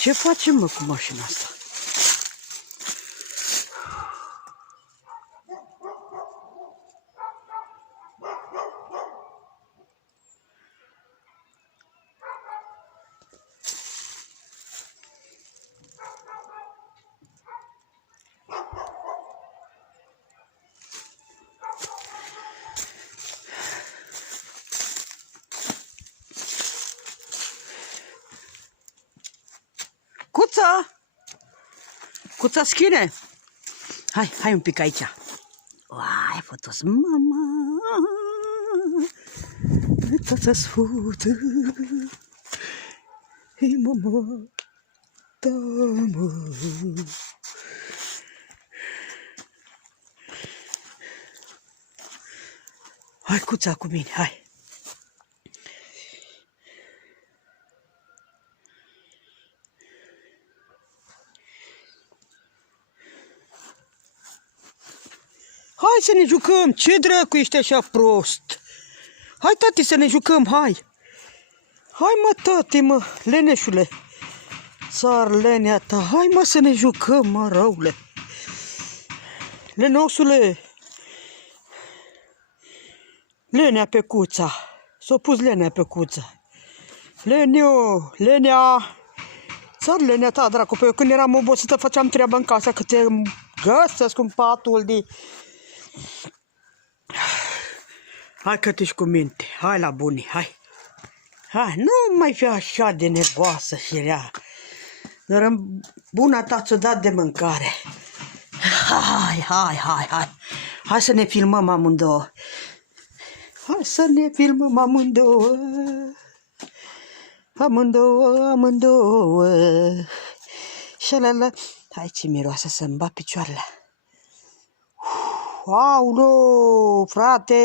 Ce facem, mă, cu mașina asta? Cuța! Cuța, schine! Hai un pic aici. Ai fătos, mama! Să-ți fută! Hei, mama! Da, mă! Hai, Cuța, cu mine, hai! Hai să ne jucăm! Ce dracu ești așa prost? Hai, tati, să ne jucăm, hai! Hai, mă, tati, mă, leneșule! Sar lenea ta, hai, mă, să ne jucăm, mă, răule! Lenosule! Lenea pe Cuța! S-a pus lenea pe Cuța! Leniu! Lenea! Sar lenea ta, dracu, pe eu când eram obosită făceam treaba în casă, că te găsesc în patul de... Hai că tu-și cu minte, hai la bunii, hai! Hai, nu mai fi așa de nervoasă și rea. Dar în buna ta ți-o dat de mâncare. Hai. Hai să ne filmăm amândouă. Hai să ne filmăm amândouă. Amândouă. Șalala. Hai ce miroasă să-mi bat picioarele. Aulă, frate!